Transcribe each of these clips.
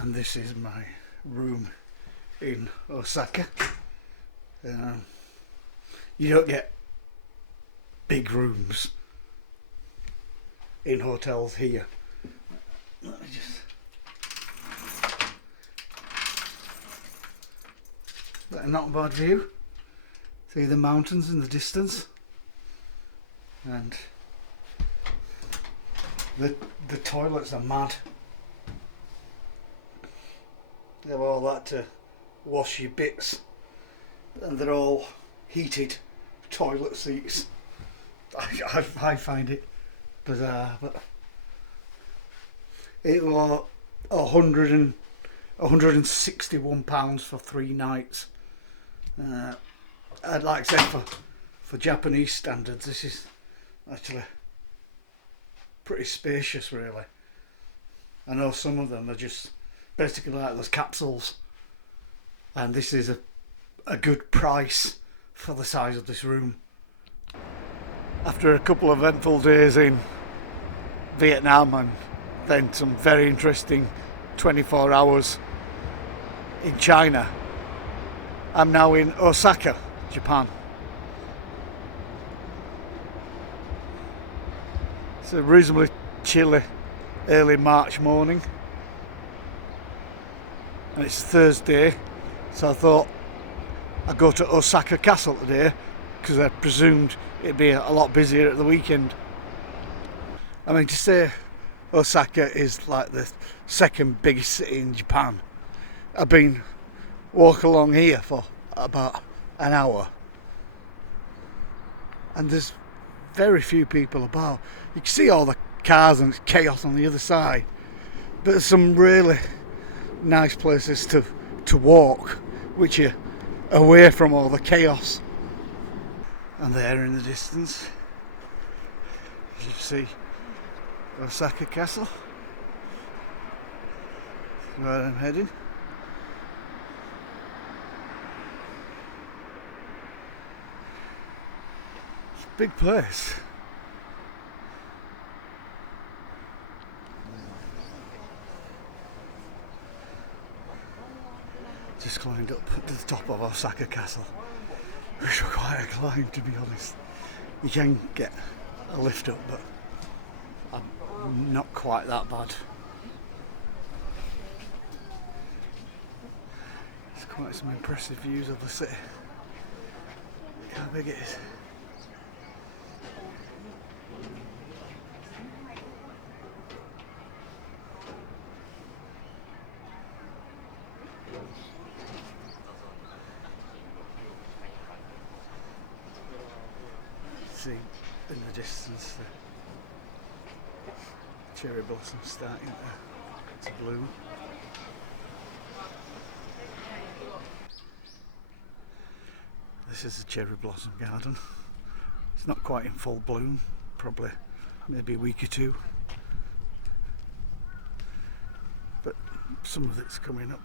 And this is my room in Osaka. You don't get big rooms in hotels here. Let me just... Not a bad view. See the mountains in the distance. And the toilets are mad. They have all that to wash your bits, and they're all heated toilet seats. I find it bizarre, but it was £161 for 3 nights. I'd like to say for Japanese standards, this is actually pretty spacious, really. I know some of them are just basically like those capsules, and this is a good price for the size of this room. After a couple of eventful days in Vietnam and then some very interesting 24 hours in China, I'm now in Osaka, Japan. It's a reasonably chilly early March morning, and it's Thursday, so I thought I'd go to Osaka Castle today because I presumed it'd be a lot busier at the weekend. I mean, to say Osaka is like the second biggest city in Japan, I've been walking along here for about an hour and there's very few people about. You can see all the cars and it's chaos on the other side, but there's some really nice places to walk which are away from all the chaos. And there in the distance you see Osaka Castle. That's where I'm heading. It's a big place. Just climbed up to the top of Osaka Castle, which was quite a climb, to be honest. You can get a lift up, but I'm not quite that bad. There's quite some impressive views of the city. Look how big it is. See in the distance the cherry blossoms starting to bloom. This is a cherry blossom garden. It's not quite in full bloom, probably maybe a week or two, but some of it's coming up.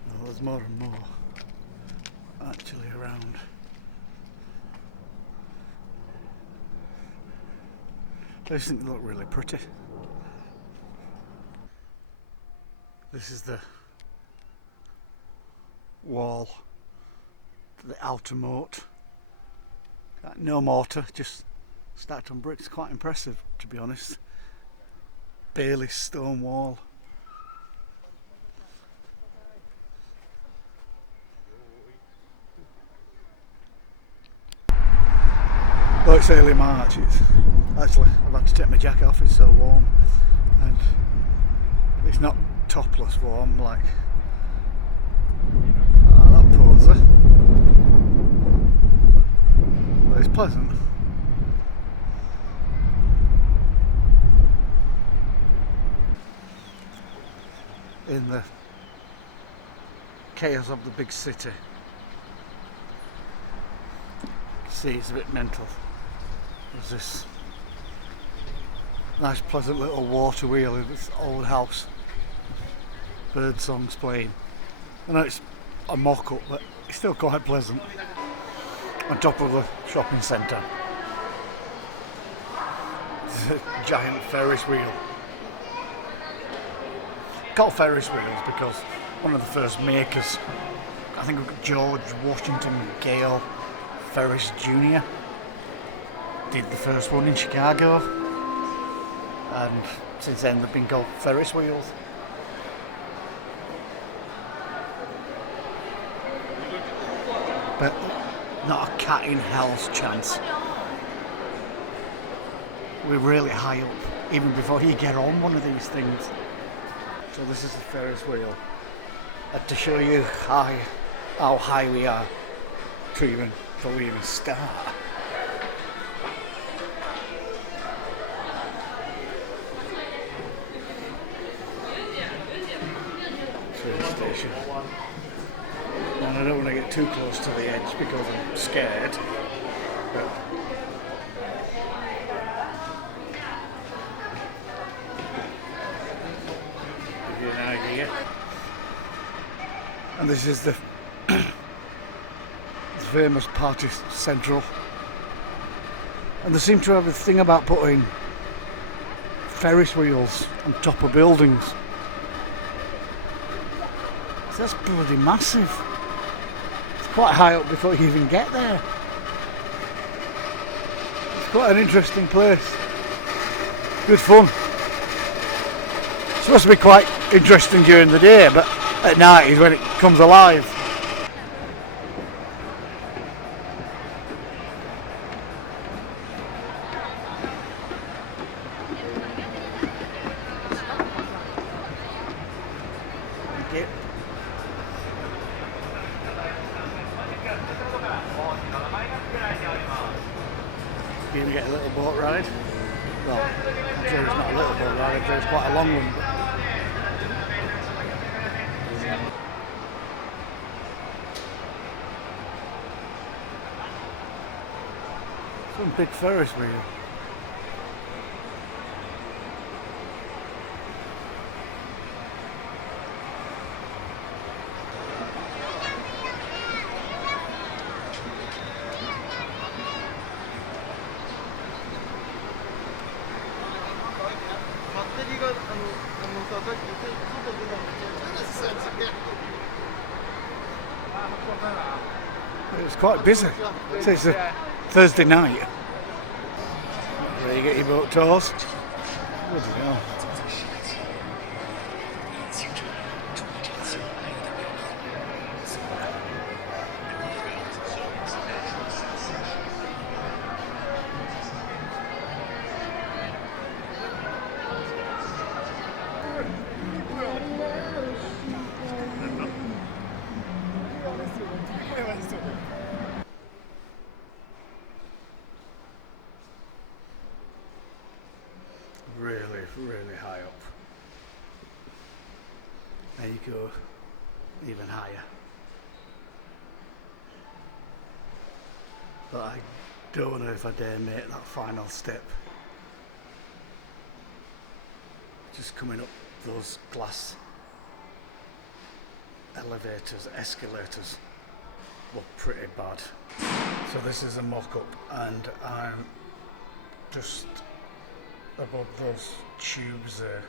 Oh, there's more and more actually around. I just think they look really pretty. This is the wall, the outer moat. No mortar, just stacked on bricks. Quite impressive, to be honest. Barely stone wall. Though it's early March, I've had to take my jacket off, it's so warm, and it's not topless warm like that poser, but it's pleasant. In the chaos of the big city, see, it's a bit mental. There's this nice pleasant little water wheel in this old house, bird songs playing. I know it's a mock-up, but it's still quite pleasant, on top of the shopping centre. a giant Ferris wheel. Called Ferris wheels because one of the first makers, I think George Washington Gale Ferris Jr. did the first one in Chicago, and since then they've been called Ferris wheels. But not a cat in hell's chance. We're really high up, even before you get on one of these things. So this is the Ferris wheel. And to show you how high we are before we even start. Train station. And I don't want to get too close to the edge because I'm scared. But give you an idea. And this is the famous Party Central. And they seem to have a thing about putting Ferris wheels on top of buildings. So that's bloody massive. It's quite high up before you even get there. It's quite an interesting place. Good fun. It's supposed to be quite interesting during the day, but at night is when it comes alive. Thank you. You're going to get a little boat ride. Well, I'm sure it's not a little boat ride, I'm sure it's quite a long one. Some big Ferris wheel. It was quite busy. So it's a Thursday night. Where you get your boat tours. Bloody hell. Really high up. There you go, even higher. But I don't know if I dare make that final step. Just coming up those glass elevators, escalators, look pretty bad. So this is a mock-up and I'm just above those tubes there.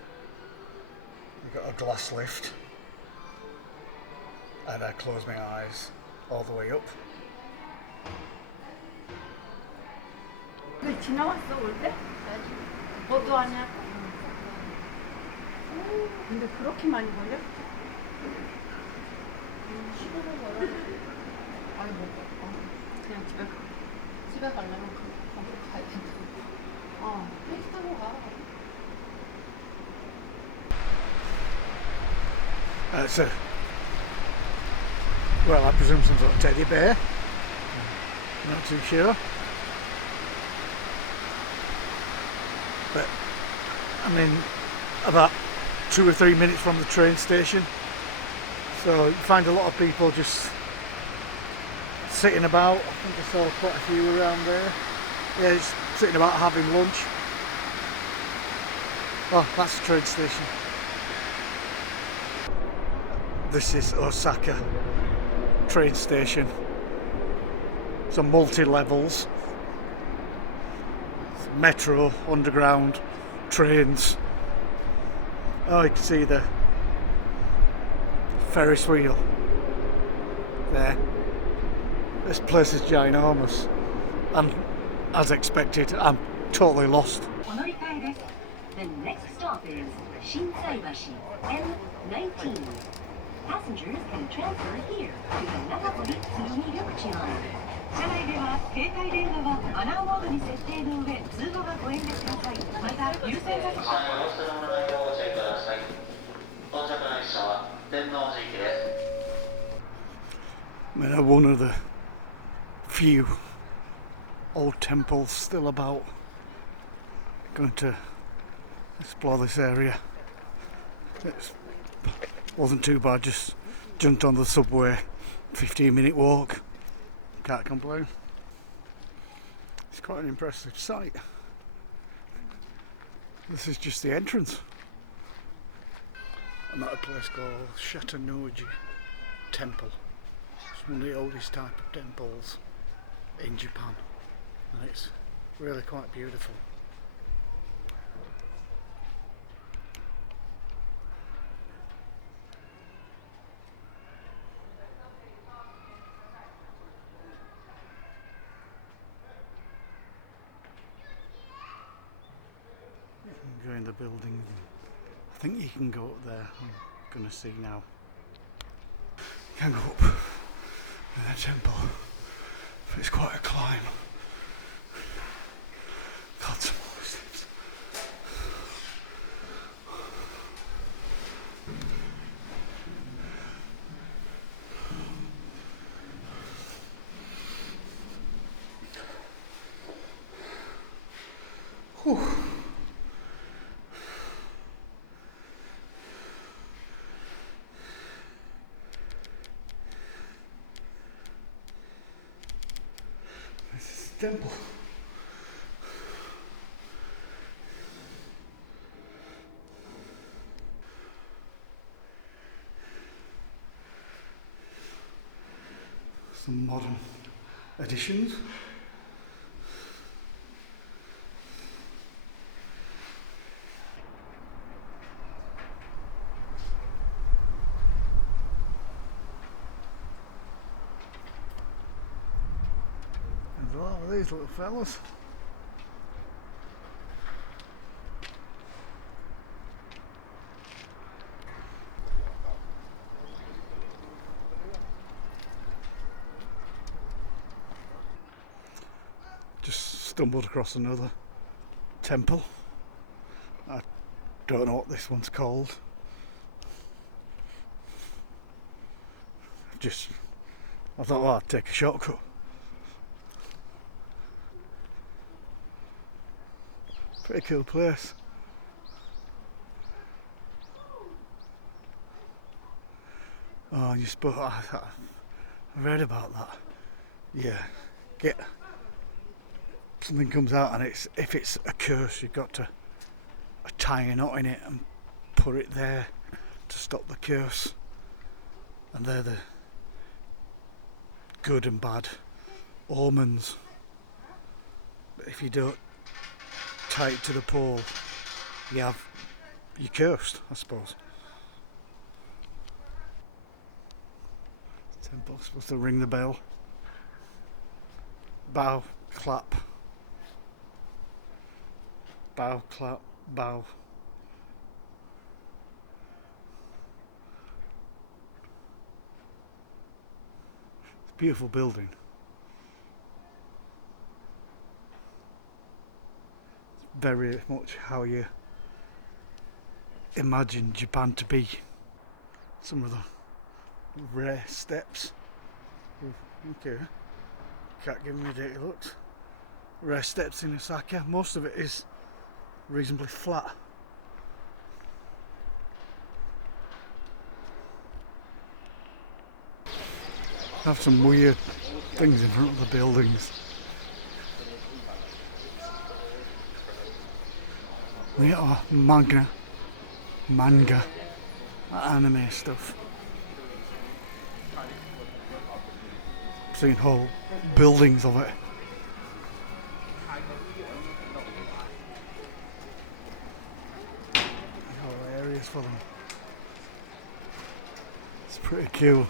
We've got a glass lift and I close my eyes all the way up. 지나왔어 올 때? 너도 아니야? 근데 그렇게 많이 걸려? 15분 걸려. 아니 뭐 그냥 집에 가려면 거기 가야 돼. 택시 타고 가. It's a, well, I presume some sort of teddy bear. Not too sure. But I mean, about 2 or 3 minutes from the train station. So you find a lot of people just sitting about. I think I saw quite a few around there. Yeah, just sitting about having lunch. Oh, that's the train station. This is Osaka train station. It's a multi-levels. metro, underground, trains. Oh, you can see the Ferris wheel there. This place is ginormous, and as expected, I'm totally lost. The next stop is Shinsaibashi M19. Passengers can transfer here to the Nakapori Tsurumi Ryokuchi line. 車内では携帯電話はマナーモードに設定の上、通話はご遠慮ください。また、優先座席。One of the few old temples still about. Going to explore this area. It wasn't too bad, just jumped on the subway, 15-minute walk, can't complain. It's quite an impressive sight. This is just the entrance. I'm at a place called Shatanoji Temple. It's one of the oldest type of temples in Japan, and it's really quite beautiful. Go in the building. I think you can go up there. I'm gonna see now. You can go up in the temple, but it's quite a climb. God, some more steps. Whew. Temple. Some modern additions. There's a lot of these little fellas. Just stumbled across another temple. I don't know what this one's called. I thought, well, I'd take a shortcut. Pretty cool place. Oh, you spoke. I read about that. Yeah, something comes out, and if it's a curse, you've got to tie a knot in it and put it there to stop the curse. And they're the good and bad omens. But if you don't tie it to the pole, you're cursed, I suppose. Temple supposed to ring the bell. Bow, clap. Bow, clap, bow. It's a beautiful building. It's very much how you imagine Japan to be. Some of the rare steps. Okay, can't give me dirty looks. Rare steps in Osaka. Most of it is reasonably flat. Have some weird things in front of the buildings. We are manga, anime stuff. I've seen whole buildings of it. for them. It's pretty cool.